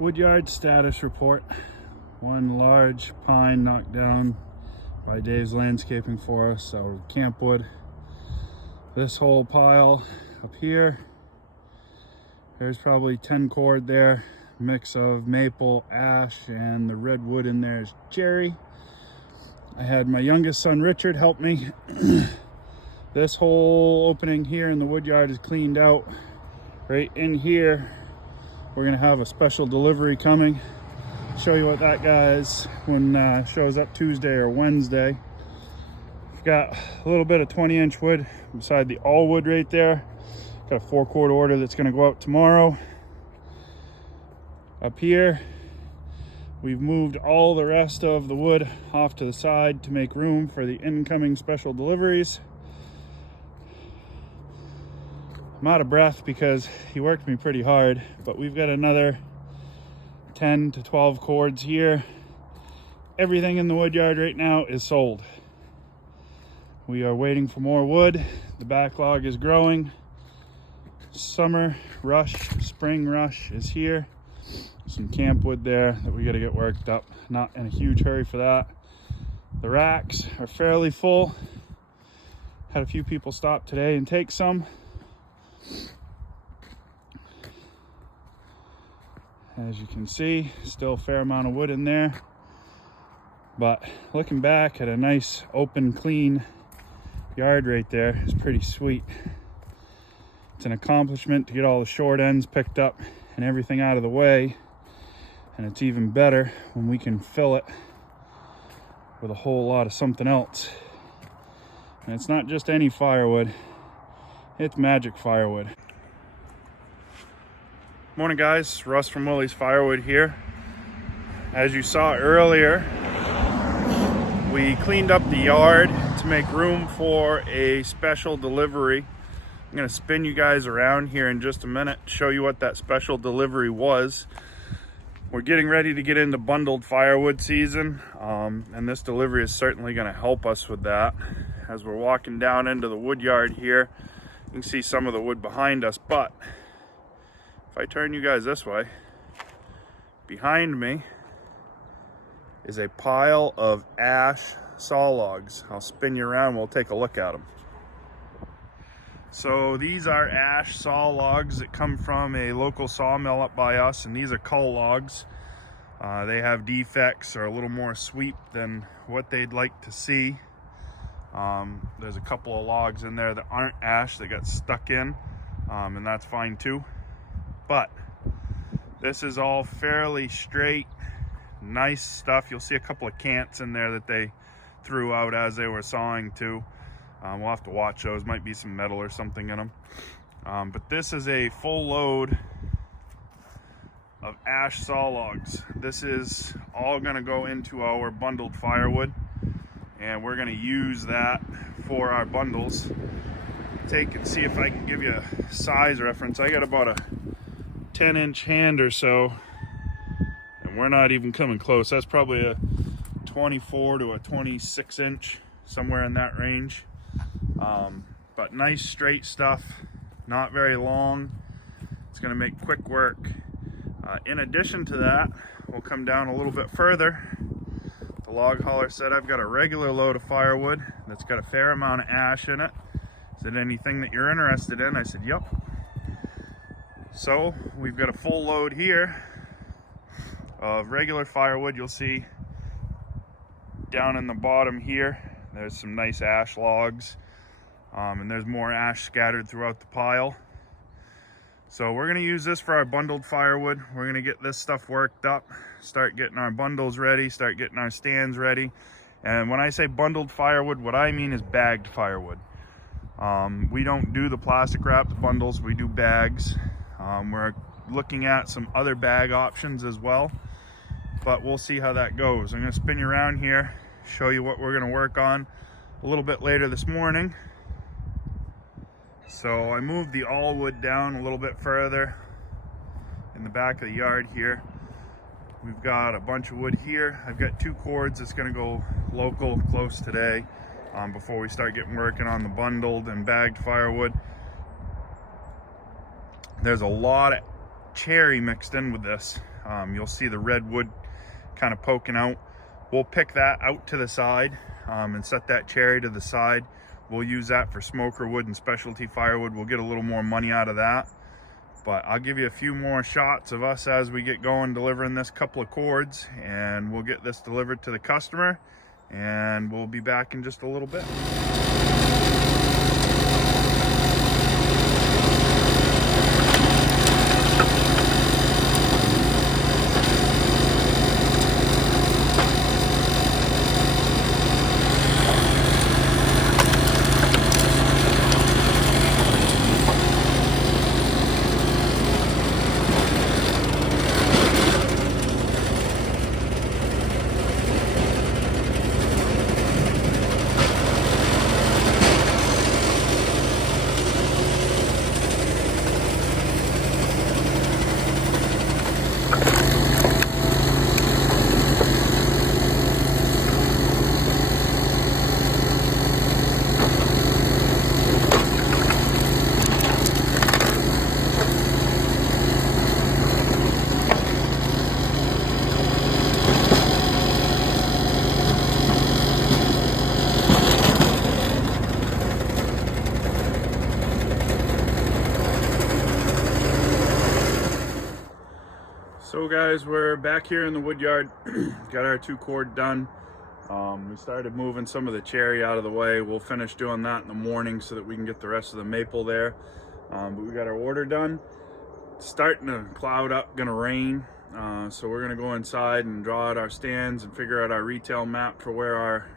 Woodyard status report. One large pine knocked down by Dave's landscaping for us, so camp wood. This whole pile up here, there's probably 10 cord there, mix of maple, ash, and the redwood in there is cherry. I had my youngest son Richard help me. This whole opening here in the woodyard is cleaned out. Right in here, we're gonna have a special delivery coming. Show you what that guy is when shows up Tuesday or Wednesday. We've got a little bit of 20-inch wood beside the all wood right there. Got a 4-cord order that's gonna go out tomorrow. Up here, we've moved all the rest of the wood off to the side to make room for the incoming special deliveries. I'm out of breath because he worked me pretty hard, but we've got another 10 to 12 cords here. Everything in the woodyard right now is sold. We are waiting for more wood. The backlog is growing. Summer rush, spring rush is here. Some camp wood there that we got to get worked up. Not in a huge hurry for that. The racks are fairly full. Had a few people stop today and take some. As you can see, still a fair amount of wood in there, but looking back at a nice open clean yard right there is pretty sweet. It's an accomplishment to get all the short ends picked up and everything out of the way, and it's even better when we can fill it with a whole lot of something else. And it's not just any firewood, it's magic firewood. Morning guys, Russ from Willie's Firewood here. As you saw earlier, we cleaned up the yard to make room for a special delivery. I'm going to spin you guys around here in just a minute, show you what that special delivery was. We're getting ready to get into bundled firewood season, and this delivery is certainly going to help us with that. As we're walking down into the wood yard here, you can see some of the wood behind us, but if I turn you guys this way, behind me is a pile of ash saw logs. I'll spin you around, we'll take a look at them. So these are ash saw logs that come from a local sawmill up by us, and these are cull logs. They have defects, or a little more sweep than what they'd like to see. There's a couple of logs in there that aren't ash that got stuck in, and that's fine too. But this is all fairly straight, nice stuff. You'll see a couple of cants in there that they threw out as they were sawing too. We'll have to watch those. Might be some metal or something in them. But this is a full load of ash saw logs. This is all gonna go into our bundled firewood, and we're gonna use that for our bundles. Take and see if I can give you a size reference. I got about a 10-inch hand or so, and we're not even coming close. That's probably a 24 to a 26-inch, somewhere in that range. But nice straight stuff, not very long. It's going to make quick work. In addition to that, we'll come down a little bit further. The log hauler said I've got a regular load of firewood that's got a fair amount of ash in it. Is it anything that you're interested in? I said, yep. So we've got a full load here of regular firewood. You'll see down in the bottom here, there's some nice ash logs, and there's more ash scattered throughout the pile. So we're gonna use this for our bundled firewood. We're gonna get this stuff worked up, start getting our bundles ready, start getting our stands ready. And when I say bundled firewood, what I mean is bagged firewood. We don't do the plastic wrapped bundles, we do bags. We're looking at some other bag options as well, but we'll see how that goes. I'm going to spin you around here, show you what we're going to work on a little bit later this morning. So I moved the all wood down a little bit further in the back of the yard here. We've got a bunch of wood here. I've got 2 cords that's going to go local close today before we start getting working on the bundled and bagged firewood. There's a lot of cherry mixed in with this. You'll see the redwood kind of poking out. We'll pick that out to the side and set that cherry to the side. We'll use that for smoker wood and specialty firewood. We'll get a little more money out of that. But I'll give you a few more shots of us as we get going delivering this couple of cords, and we'll get this delivered to the customer, and we'll be back in just a little bit. So guys, we're back here in the wood yard. Got our 2 cord done. We started moving some of the cherry out of the way. We'll finish doing that in the morning so that we can get the rest of the maple there. But we got our order done. It's starting to cloud up, gonna rain. So we're gonna go inside and draw out our stands and figure out our retail map for where our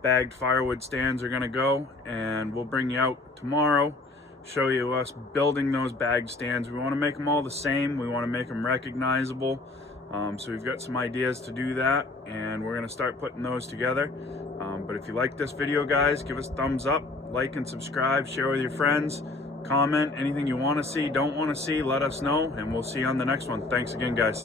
bagged firewood stands are gonna go. And we'll bring you out tomorrow, show you us building those bagged stands. We want to make them all the same. We want to make them recognizable. So we've got some ideas to do that, and we're going to start putting those together. But if you like this video, guys, give us a thumbs up, like and subscribe, share with your friends, comment anything you want to see, don't want to see, let us know, and we'll see you on the next one. Thanks again, guys.